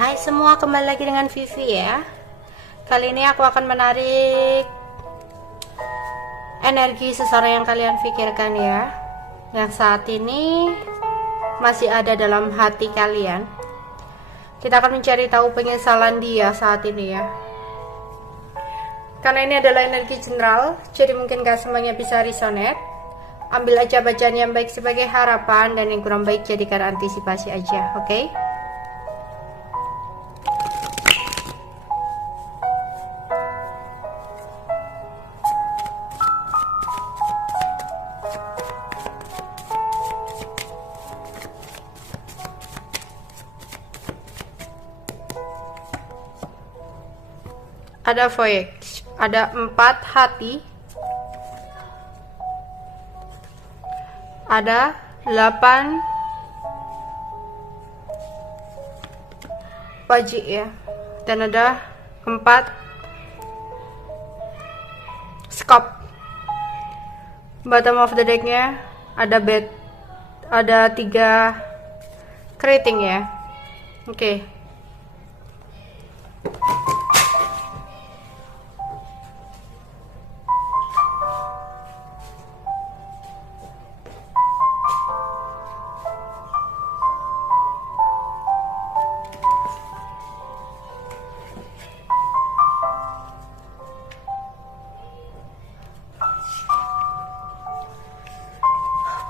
Hai semua, kembali lagi dengan Vivi ya. Kali ini aku akan menarik energi seseorang yang kalian pikirkan ya, yang saat ini masih ada dalam hati kalian. Kita akan mencari tahu penyesalan dia saat ini ya. Karena ini adalah energi general, jadi mungkin gak semuanya bisa resonate. Ambil aja bacaan yang baik sebagai harapan, dan yang kurang baik jadikan antisipasi aja, oke? Ada voyage, ada 4 hati, ada 8 wajib ya, dan ada 4 scope. Bottom of the decknya ada bed, ada 3 keriting ya. Oke.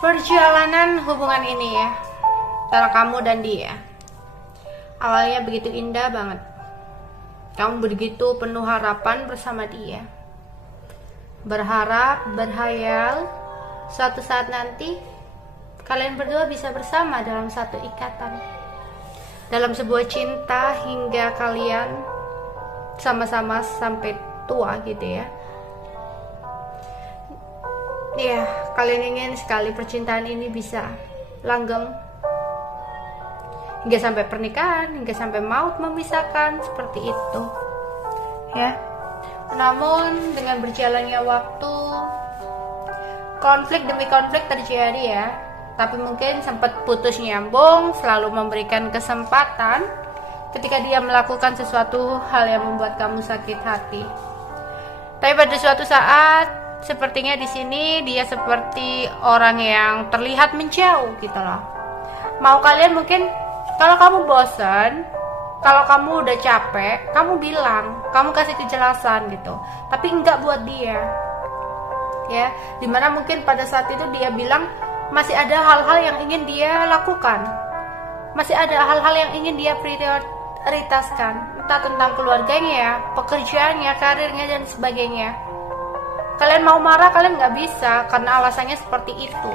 Perjalanan hubungan ini ya, antara kamu dan dia, awalnya begitu indah banget. Kamu begitu penuh harapan bersama dia, berharap, berhayal suatu saat nanti kalian berdua bisa bersama dalam satu ikatan, dalam sebuah cinta hingga kalian sama-sama sampai tua gitu ya. Ya, kalian ingin sekali percintaan ini bisa langgeng hingga sampai pernikahan, hingga sampai maut memisahkan, seperti itu ya. Namun dengan berjalannya waktu, konflik demi konflik terjadi ya. Tapi mungkin sempat putus nyambung, selalu memberikan kesempatan ketika dia melakukan sesuatu hal yang membuat kamu sakit hati. Tapi pada suatu saat, sepertinya di sini dia seperti orang yang terlihat menjauh gitu loh. Mau kalian mungkin, kalau kamu bosan, kalau kamu udah capek, kamu bilang, kamu kasih kejelasan gitu. Tapi enggak buat dia. Ya, dimana mungkin pada saat itu dia bilang masih ada hal-hal yang ingin dia lakukan. Masih ada hal-hal yang ingin dia prioritaskan, entah tentang keluarganya, pekerjaannya, karirnya dan sebagainya. Kalian mau marah, kalian nggak bisa karena alasannya seperti itu.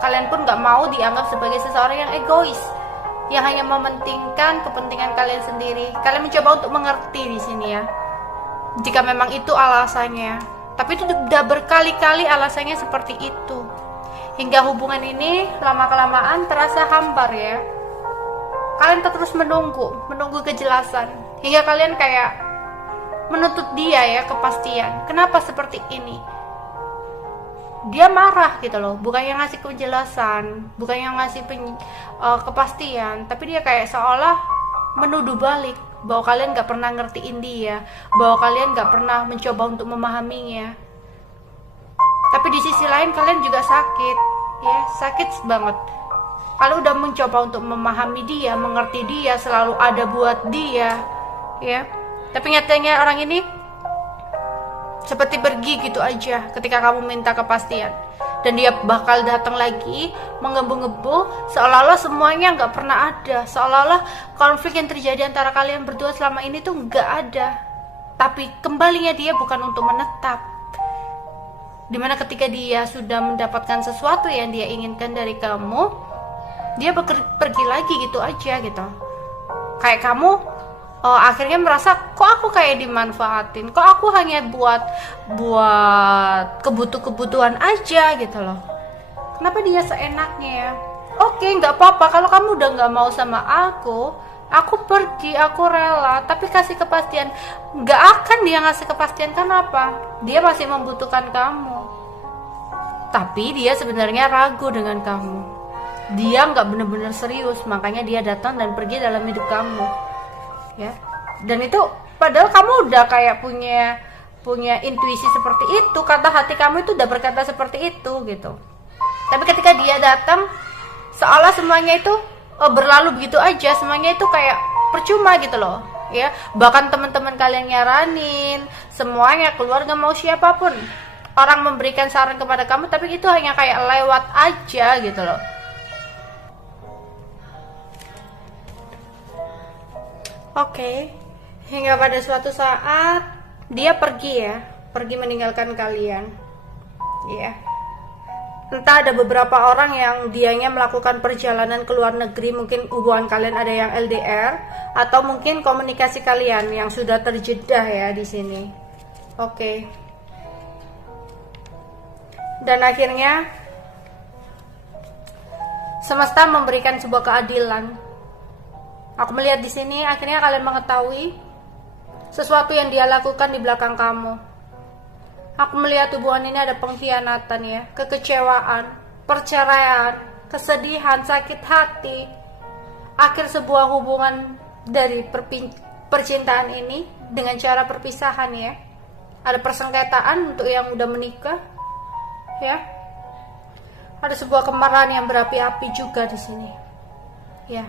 Kalian pun nggak mau dianggap sebagai seseorang yang egois, yang hanya mementingkan kepentingan kalian sendiri. Kalian mencoba untuk mengerti di sini ya, jika memang itu alasannya. Tapi itu udah berkali-kali alasannya seperti itu, hingga hubungan ini lama-kelamaan terasa hambar ya. Kalian terus menunggu kejelasan, hingga kalian kayak menuntut dia ya kepastian. Kenapa seperti ini? Dia marah gitu loh, bukan yang ngasih kejelasan, bukan yang ngasih kepastian, tapi dia kayak seolah menuduh balik bahwa kalian gak pernah ngertiin dia, bahwa kalian gak pernah mencoba untuk memahaminya. Tapi di sisi lain kalian juga sakit ya, sakit banget. Kalau udah mencoba untuk memahami dia, mengerti dia, selalu ada buat dia ya, tapi nyatanya orang ini seperti pergi gitu aja ketika kamu minta kepastian. Dan dia bakal datang lagi menggebu-gebu, seolah-olah semuanya nggak pernah ada, seolah-olah konflik yang terjadi antara kalian berdua selama ini tuh nggak ada. Tapi kembalinya dia bukan untuk menetap, dimana ketika dia sudah mendapatkan sesuatu yang dia inginkan dari kamu, dia pergi lagi gitu aja gitu. Kayak kamu akhirnya merasa, kok aku kayak dimanfaatin, kok aku hanya buat kebutuhan aja gitu loh. Kenapa dia seenaknya ya? Oke, nggak apa-apa kalau kamu udah nggak mau sama aku pergi, aku rela. Tapi kasih kepastian. Nggak akan dia ngasih kepastian, kenapa? Dia masih membutuhkan kamu, tapi dia sebenarnya ragu dengan kamu. Dia nggak benar-benar serius, makanya dia datang dan pergi dalam hidup kamu. ya. Dan itu padahal kamu udah kayak punya intuisi seperti itu, kata hati kamu itu udah berkata seperti itu gitu. Tapi ketika dia datang, seolah semuanya itu berlalu begitu aja, semuanya itu kayak percuma gitu loh, ya. Bahkan teman-teman kalian nyaranin, semuanya, keluarga, mau siapapun, orang memberikan saran kepada kamu, tapi itu hanya kayak lewat aja gitu loh. Oke, hingga pada suatu saat dia pergi meninggalkan kalian, ya. Entah ada beberapa orang yang dianya melakukan perjalanan ke luar negeri, mungkin hubungan kalian ada yang LDR, atau mungkin komunikasi kalian yang sudah terjedah ya di sini. Oke. Dan akhirnya semesta memberikan sebuah keadilan. Aku melihat di sini akhirnya kalian mengetahui sesuatu yang dia lakukan di belakang kamu. Aku melihat hubungan ini ada pengkhianatan ya, kekecewaan, perceraian, kesedihan, sakit hati. Akhir sebuah hubungan dari percintaan ini dengan cara perpisahan ya. Ada persengketaan untuk yang udah menikah ya. Ada sebuah kemarahan yang berapi-api juga di sini. Ya.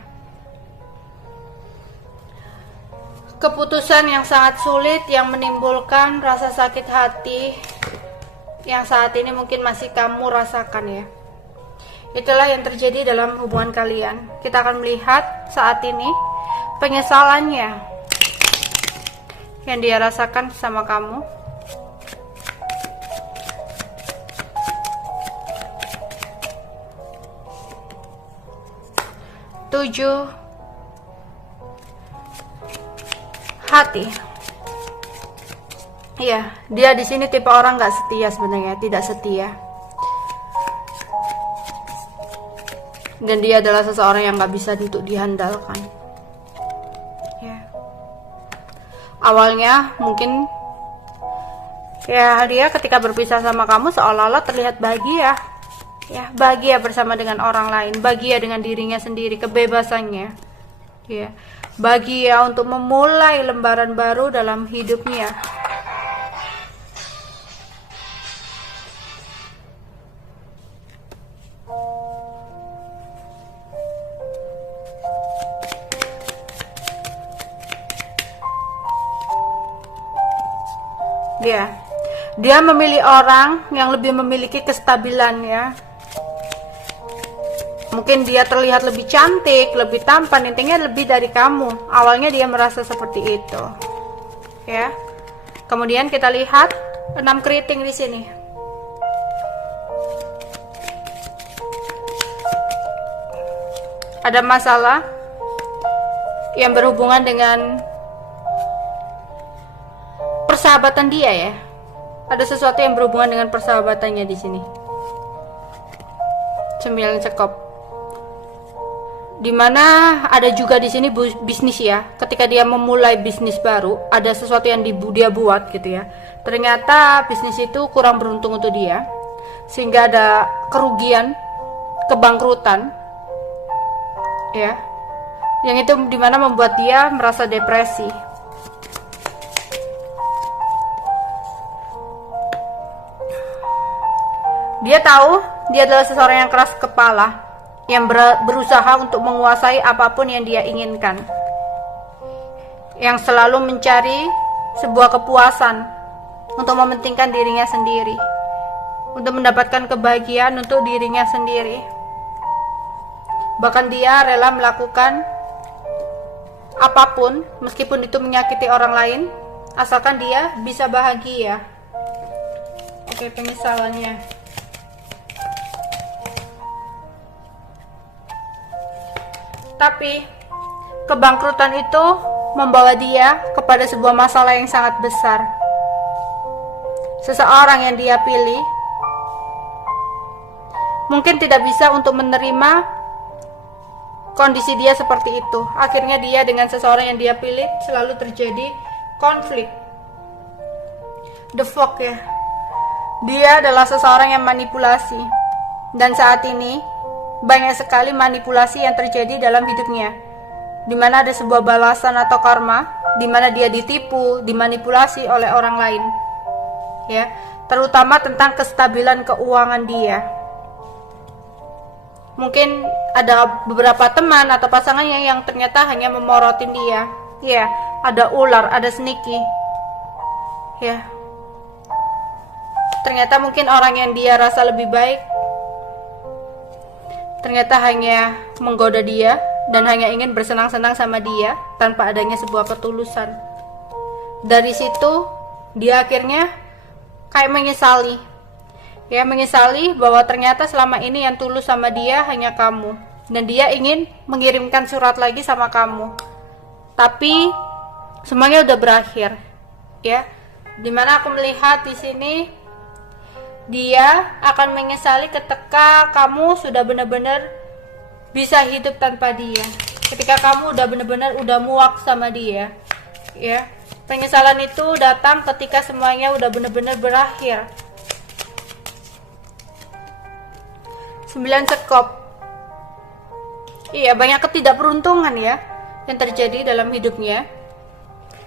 Keputusan yang sangat sulit yang menimbulkan rasa sakit hati yang saat ini mungkin masih kamu rasakan ya. Itulah yang terjadi dalam hubungan kalian. Kita akan melihat saat ini penyesalannya yang dia rasakan sama kamu. Tujuh hati. Iya, dia di sini tipe orang nggak setia sebenarnya, tidak setia. Dan dia adalah seseorang yang nggak bisa diandalkan. Ya. Awalnya mungkin ya dia ketika berpisah sama kamu seolah-olah terlihat bahagia. Ya, bahagia bersama dengan orang lain, bahagia dengan dirinya sendiri, kebebasannya. Ya. Bahagia untuk memulai lembaran baru dalam hidupnya. Dia memilih orang yang lebih memiliki kestabilan ya. Mungkin dia terlihat lebih cantik, lebih tampan, intinya lebih dari kamu. Awalnya dia merasa seperti itu. Ya. Kemudian kita lihat 6 keriting di sini. Ada masalah yang berhubungan dengan persahabatan dia ya. Ada sesuatu yang berhubungan dengan persahabatannya di sini. 9 sekop. Dimana ada juga di sini bisnis ya. Ketika dia memulai bisnis baru, ada sesuatu yang dia buat gitu ya. Ternyata bisnis itu kurang beruntung untuk dia, sehingga ada kerugian, kebangkrutan, ya. Yang itu dimana membuat dia merasa depresi. Dia tahu dia adalah seseorang yang keras kepala, yang berusaha untuk menguasai apapun yang dia inginkan, yang selalu mencari sebuah kepuasan untuk mementingkan dirinya sendiri, untuk mendapatkan kebahagiaan untuk dirinya sendiri. Bahkan dia rela melakukan apapun meskipun itu menyakiti orang lain, asalkan dia bisa bahagia. Oke, penyesalannya. Tapi kebangkrutan itu membawa dia kepada sebuah masalah yang sangat besar. Seseorang yang dia pilih mungkin tidak bisa untuk menerima kondisi dia seperti itu. Akhirnya dia dengan seseorang yang dia pilih selalu terjadi konflik. The Fox ya. Dia adalah seseorang yang manipulasi. Dan saat ini banyak sekali manipulasi yang terjadi dalam hidupnya. di mana ada sebuah balasan atau karma, di mana dia ditipu, dimanipulasi oleh orang lain. Ya, terutama tentang kestabilan keuangan dia. Mungkin ada beberapa teman atau pasangannya yang ternyata hanya memorotin dia. Ya, ada ular, ada sneaky. Ya. Ternyata mungkin orang yang dia rasa lebih baik ternyata hanya menggoda dia dan hanya ingin bersenang-senang sama dia tanpa adanya sebuah ketulusan. Dari situ dia akhirnya kayak menyesali. Ya, menyesali bahwa ternyata selama ini yang tulus sama dia hanya kamu, dan dia ingin mengirimkan surat lagi sama kamu. Tapi semuanya udah berakhir. Ya. Dimana aku melihat di sini dia akan menyesali ketika kamu sudah benar-benar bisa hidup tanpa dia. Ketika kamu udah benar-benar udah muak sama dia. Ya. Penyesalan itu datang ketika semuanya udah benar-benar berakhir. 9 sekop. Iya, banyak ketidakberuntungan ya yang terjadi dalam hidupnya.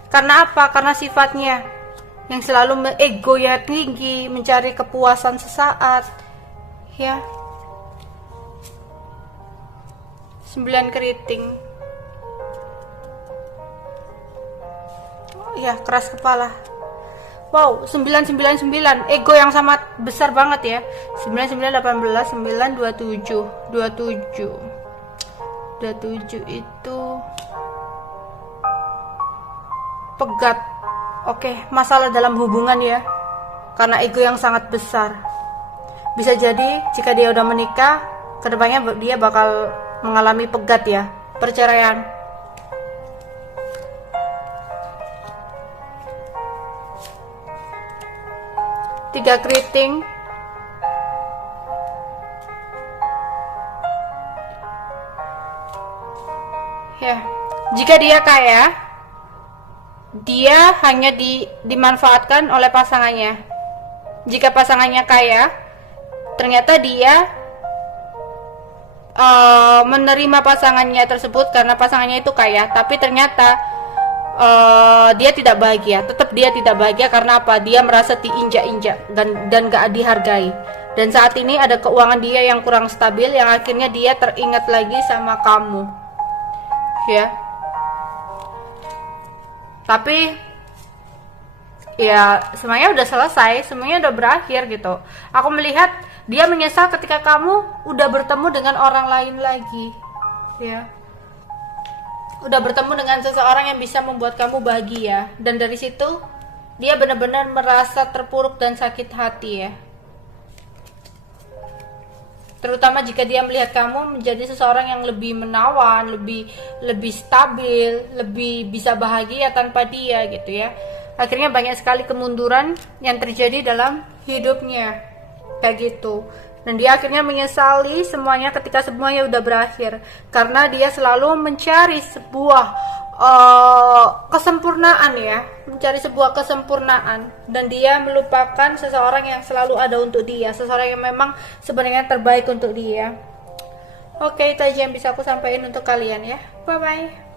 Karena apa? Karena sifatnya yang selalu egonya tinggi, mencari kepuasan sesaat. Ya. 9 keriting. Oh ya, keras kepala. Wow, 999. Ego yang sangat besar banget ya. 9918 927 27 27 itu pegat. Oke, masalah dalam hubungan ya. Karena ego yang sangat besar. Bisa jadi jika dia udah menikah, kedepannya dia bakal mengalami pegat ya, perceraian. Tiga keriting. Ya, jika dia kaya, dia hanya dimanfaatkan oleh pasangannya. Jika pasangannya kaya, ternyata dia menerima pasangannya tersebut karena pasangannya itu kaya, tapi ternyata dia tidak bahagia. Tetap dia tidak bahagia karena apa? Dia merasa diinjak-injak dan gak dihargai. Dan saat ini ada keuangan dia yang kurang stabil, yang akhirnya dia teringat lagi sama kamu. Ya. Tapi ya semuanya udah selesai, semuanya udah berakhir gitu. Aku melihat dia menyesal ketika kamu udah bertemu dengan orang lain lagi. Ya. Udah bertemu dengan seseorang yang bisa membuat kamu bahagia, dan dari situ dia benar-benar merasa terpuruk dan sakit hati ya. Terutama jika dia melihat kamu menjadi seseorang yang lebih menawan, lebih stabil, lebih bisa bahagia tanpa dia gitu ya. Akhirnya banyak sekali kemunduran yang terjadi dalam hidupnya kayak gitu. Dan dia akhirnya menyesali semuanya ketika semuanya udah berakhir, karena dia selalu mencari sebuah kesempurnaan ya, mencari sebuah kesempurnaan, dan dia melupakan seseorang yang selalu ada untuk dia, seseorang yang memang sebenarnya terbaik untuk dia. Oke, itu aja yang bisa aku sampaikan untuk kalian ya. Bye bye.